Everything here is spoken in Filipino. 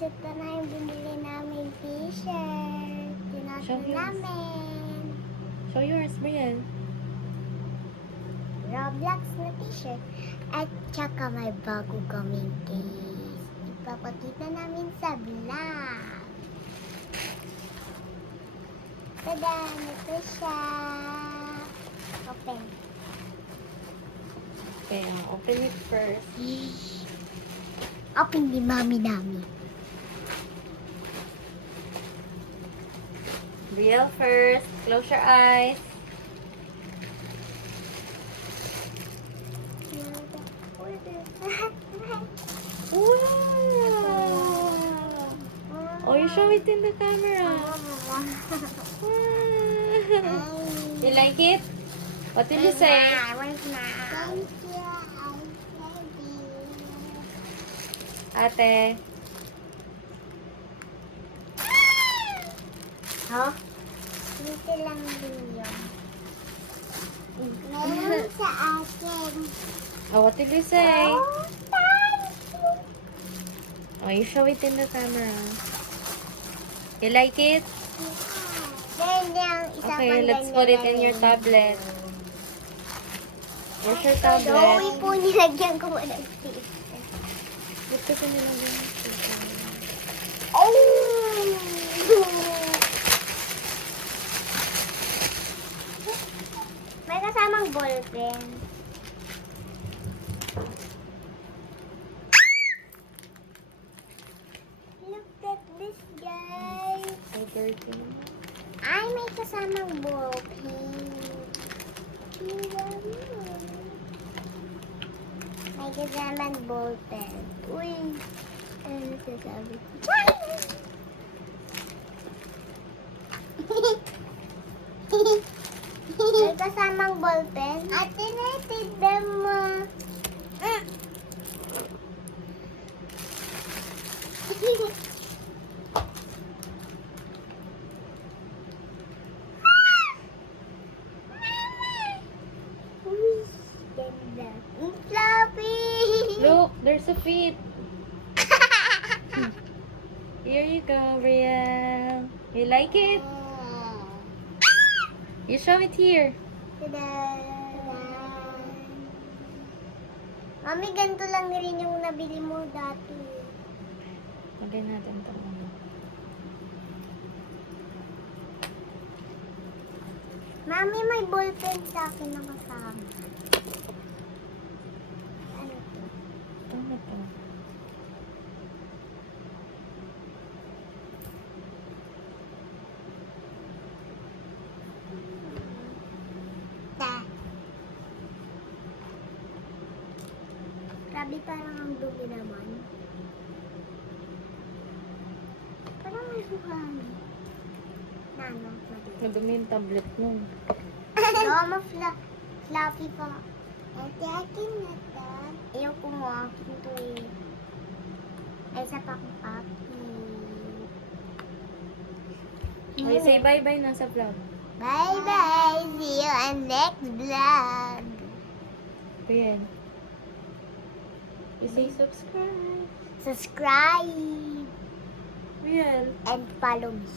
ito na yung binili namin t-shirt. Show Tinatlo yours. namin. Show yours, Brian. Roblox na t-shirt. At saka may bago kaming case. Ipapakita namin sa vlog. Tada! Ito siya. Open. Okay, open it first. Open ni mami namin. Real first. Close your eyes. Wow! Oh, you show it in the camera. Wow. You like it? What did you say? Thank you. I'm Ate. Huh? Dito lang din yun. Ngayon sa akin. Oh, what did you say? Oh, thank you. Oh, you show it in the camera. You like it? Then yung isa Okay, pang let's ganyan put it na in your rin. tablet. Where's your Doy tablet? po nilagyan ko mo ng sticker. Ba't kasi nilagyan mo sticker? Oh! May kasamang ballpen. Look at this, guys. Ay, dirty. Ay, may kasamang ballpen. May kasamang ballpen. Uy, ano sasabi ko? May kasamang ballpen. At tinitibem mo. Uy, ganda. Ang floppy. Look, there's a feet. Here you go, Brielle. You like it? You show it here. Tada! Mami, ganito lang rin yung nabili mo dati. Lagyan natin ito. Mami, may ballpen sa akin na kasama. Ano to? Ano to? Ta. Grabe, parang ang dugo naman. Parang may buhangin. Nano, mali. Madumi yung tablet mo. No, fluffy pa. Ate, akin na to. Ayaw ko mo, akin to eh. Ay, sa papi. Okay, say bye-bye na sa vlog. Bye-bye. See you on next vlog. Brielle. You say subscribe. Subscribe Brielle. and follow me.